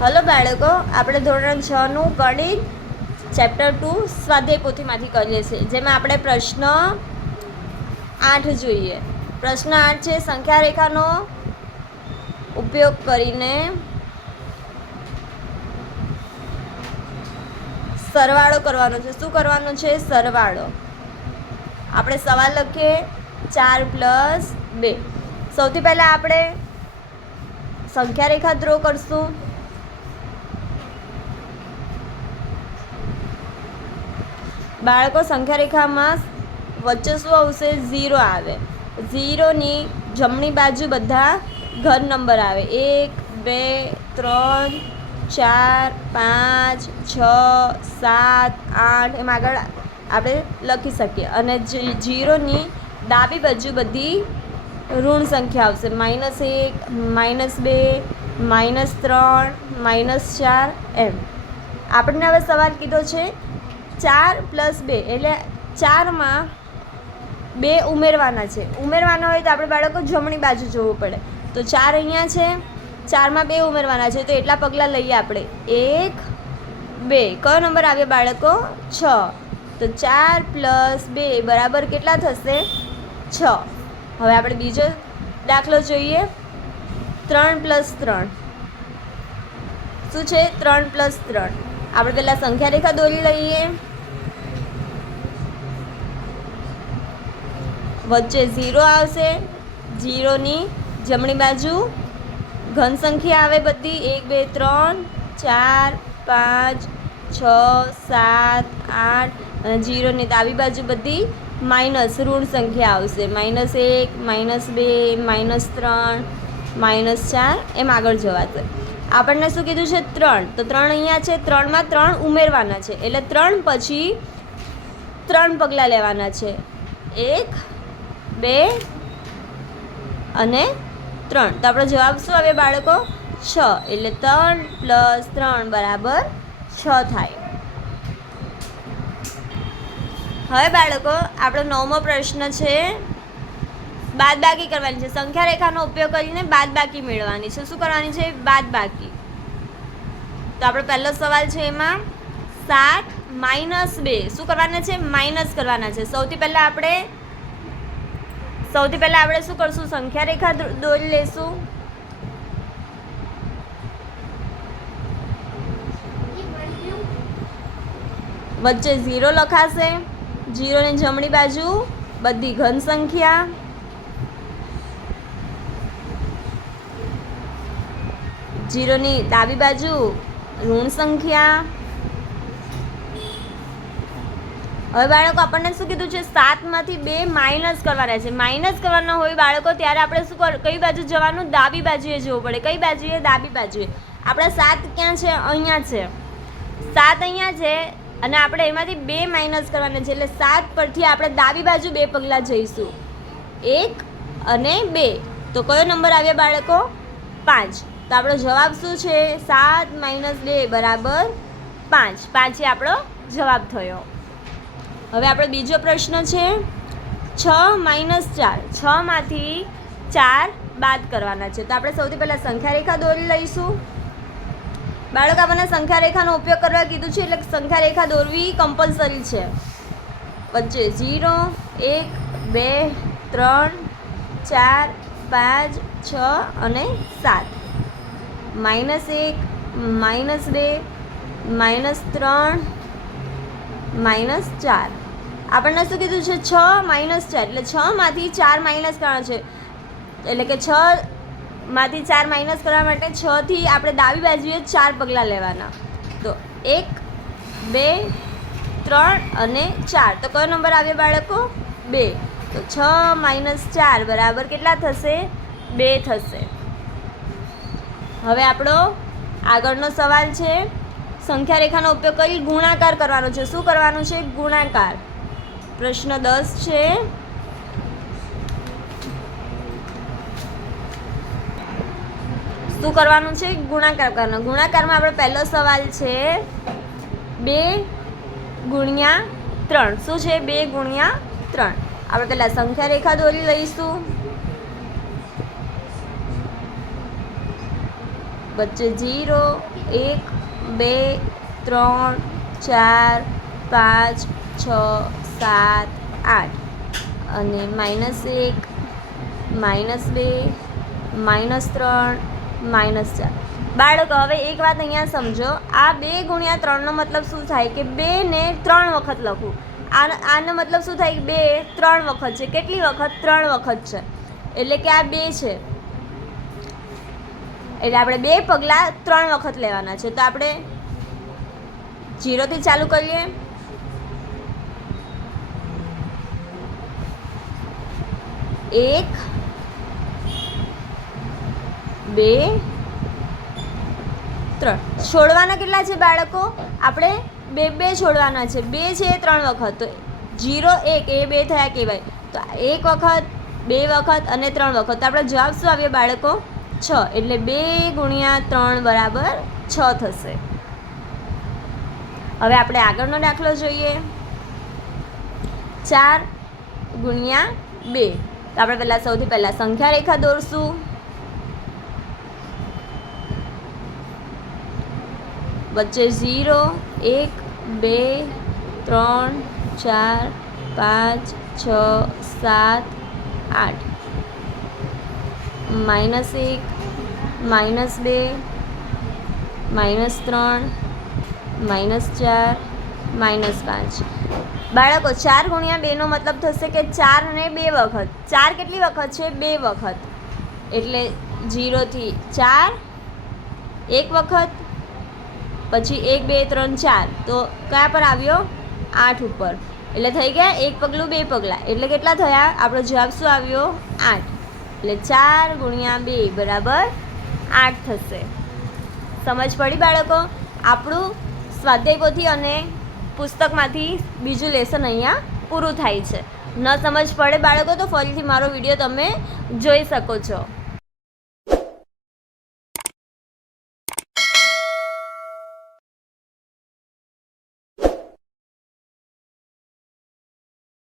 Hello બાળકો, આપણે ધોરણ 6 નું ગણિત ચેપ્ટર 2 સ્વાધ્યાય પોથીમાંથી કરીએ છીએ, જેમાં આપણે પ્રશ્ન 8 જોઈએ. પ્રશ્ન 8 છે સંખ્યા રેખાનો ઉપયોગ કરીને સરવાળો કરવાનો છે. શું કરવાનો છે? સરવાળો. આપણે સવાલ લખીએ 4 + 2. સૌથી પહેલાં આપણે સંખ્યા રેખા ડ્રો કરશું. બાળકો, સંખ્યા રેખામાં વચ્ચે શું આવશે? 0 આવે. 0ની જમણી બાજુ બધા ઘન નંબર આવે. 1 2 3 4 5 6 7 8 એમ આગળ આપણે લખી શકીએ. અને 0ની ડાબી બાજુ બધી ઋણ સંખ્યા આવશે. -1 -2 -3 -4 એમ. આપણને હવે સવાલ કીધો છે 4 + 2 એટલે 4માં 2 ઉમેરવાના છે. ઉમેરવાના હોય તો આપણે બાળકો જમણી બાજુ જોવું પડે. તો 4 અહીંયા છે, 4માં 2 ઉમેરવાના છે, તો એટલા પગલાં લઈએ આપણે. 1 2 કયો નંબર આવ્યો બાળકો? 6. તો 4 + 2 બરાબર કેટલા થશે? 6. હવે આપણે બીજો દાખલો જોઈએ. 3 + 3 શું છે? 3 + 3. આપણે પહેલાં સંખ્યા રેખા દોરી લઈએ. વચ્ચે 0 આવશે. 0ની જમણી બાજુ ઘન સંખ્યા આવે બધી. 1 2 3 4 5 6 7 8 અને 0ની ડાબી બાજુ બધી માઇનસ ઋણ સંખ્યા આવશે. -1 -2 -3 -4 એમ આગળ જવાશે. આપણને શું કીધું છે? 3. તો 3 અહીંયા છે. 3માં 3 ઉમેરવાના છે, એટલે 3 પછી 3 પગલાં લેવાના છે. 1 2 અને 3. તો આપણો જવાબ શું આવે બાળકો? 6. એટલે 3 + 3 બરાબર 6 થાય. હવે બાળકો, આપણો 9મો પ્રશ્ન છે બાદબાકી કરવાની છે. સંખ્યા રેખાનો ઉપયોગ કરીને બાદબાકી મેળવવાની છે. શું કરવાની છે? બાદબાકી. તો આપણો પહેલો સવાલ છે એમાં 7 - 2 શું કરવાના છે? માઇનસ કરવાના છે. સૌથી પહેલાં આપણે શું કરશું? સંખ્યા રેખા દોરી લઈશું. વચ્ચે 0 લખાશે. 0ની જમણી બાજુ બધી ઘન સંખ્યા. 0ની ડાબી બાજુ ઋણ સંખ્યા. હવે બાળકો, આપણને શું કીધું છે? 7માંથી 2 માઇનસ કરવાના છે. માઇનસ કરવાના હોય બાળકો ત્યારે આપણે કઈ બાજુ જવાનું? ડાબી બાજુએ જવું પડે. કઈ બાજુએ? ડાબી બાજુએ. આપણે 7 ક્યાં છે? અહીંયા છે. 7 અહીંયા છે અને આપણે એમાંથી 2 માઇનસ કરવાના છે, એટલે 7 પરથી આપણે ડાબી બાજુ 2 પગલાં જઈશું. 1 અને 2. તો કયો નંબર આવ્યો બાળકો? 5. તો આપણો જવાબ શું છે? 7 - 2 બરાબર 5. 5 એ આપણો જવાબ થયો. હવે આપણે બીજો પ્રશ્ન છે 6 - 4. 6માંથી 4 બાદ કરવાના છે. તો આપણે સૌથી પહેલાં સંખ્યા રેખા દોરી લઈશું. બાળકો, આપણને સંખ્યા રેખાનો ઉપયોગ કરવા કીધું છે, એટલે સંખ્યા રેખા દોરવી કમ્પલસરી છે. વચ્ચે 0 1 2 3 4 5 6 અને 7. -1 -2 -3 -4. આપણને શું કીધું છે? 6 - 4 એટલે 6માંથી 4 માઇનસ કરવાનો છે. એટલે કે 6માંથી 4 માઇનસ કરવા માટે 6થી આપણે ડાબી બાજુએ 4 પગલાં લેવાના. તો 1 2 3 અને 4. તો કયો નંબર આવ્યો બાળકો? 2. તો 6 - 4 બરાબર કેટલા થશે? 2 થશે. હવે આપણો આગળનો સવાલ છે સંખ્યા રેખાનો ઉપયોગ કરી ગુણાકાર કરવાનો છે. શું કરવાનું છે? ગુણાકાર. પ્રશ્ન 10 છે. શું કરવાનું છે? ગુણાકાર કરવાનો. ગુણાકારમાં આપણો પહેલો સવાલ છે 2 × 3. શું છે? 2 × 3. આપણે પહેલાં સંખ્યા રેખા દોરી લઈશું. વચ્ચે 0 1 2 3 4 5 6 7 8 અને -1 -2 -3 -4. બાળકો હવે એક વાત અહીંયા સમજો, આ 2 × 3 નો મતલબ શું થાય કે 2 ને 3 વખત લખું. આનો મતલબ શું થાય કે 2 3 વખત છે. કેટલી વખત? 3 વખત છે. એટલે કે આ 2 છે, એટલે આપણે 2 પગલાં 3 વખત લેવાના છે. તો આપણે 0 થી ચાલુ કરીએ. 1 2 3. છોડવાના કેટલા છે બાળકો? આપણે 2 છોડવાના છે. 2 છે એ 3 વખત. તો 0 1 એ 2 થયા કહેવાય. તો 1 વખત 2 વખત અને 3 વખત. તો આપણો જવાબ શું આવ્યો બાળકો? 6. એટલે 2 × 3 બરાબર 6 થશે. હવે આપણે આગળનો દાખલો જોઈએ. 4 × 2. તો આપણે સૌથી પહેલાં સંખ્યા રેખા દોરશું. વચ્ચે 0 1 2 3 4 5 6 7 8 -1 -2 -3 -4 -5. બાળકો 4 × 2 નો મતલબ થશે કે 4 ને 2 વખત. 4 કેટલી વખત છે? 2 વખત. એટલે 0 થી 4 1 વખત, પછી 1 2 3 4. તો કયા પર આવ્યો? 8 ઉપર. એટલે થઈ ગયા 1 પગલું 2 પગલાં. એટલે કેટલા થયા? આપણો જવાબ શું આવ્યો? 8. એટલે 4 × 2 બરાબર 8 થશે. સમજ પડી બાળકો? આપણું સ્વાધ્યાય પોથી અને પુસ્તકમાંથી બીજું લેસન અહીંયા પૂરું થાય છે. ન સમજ પડે બાળકો તો ફરીથી મારો વિડીયો તમે જોઈ શકો છો.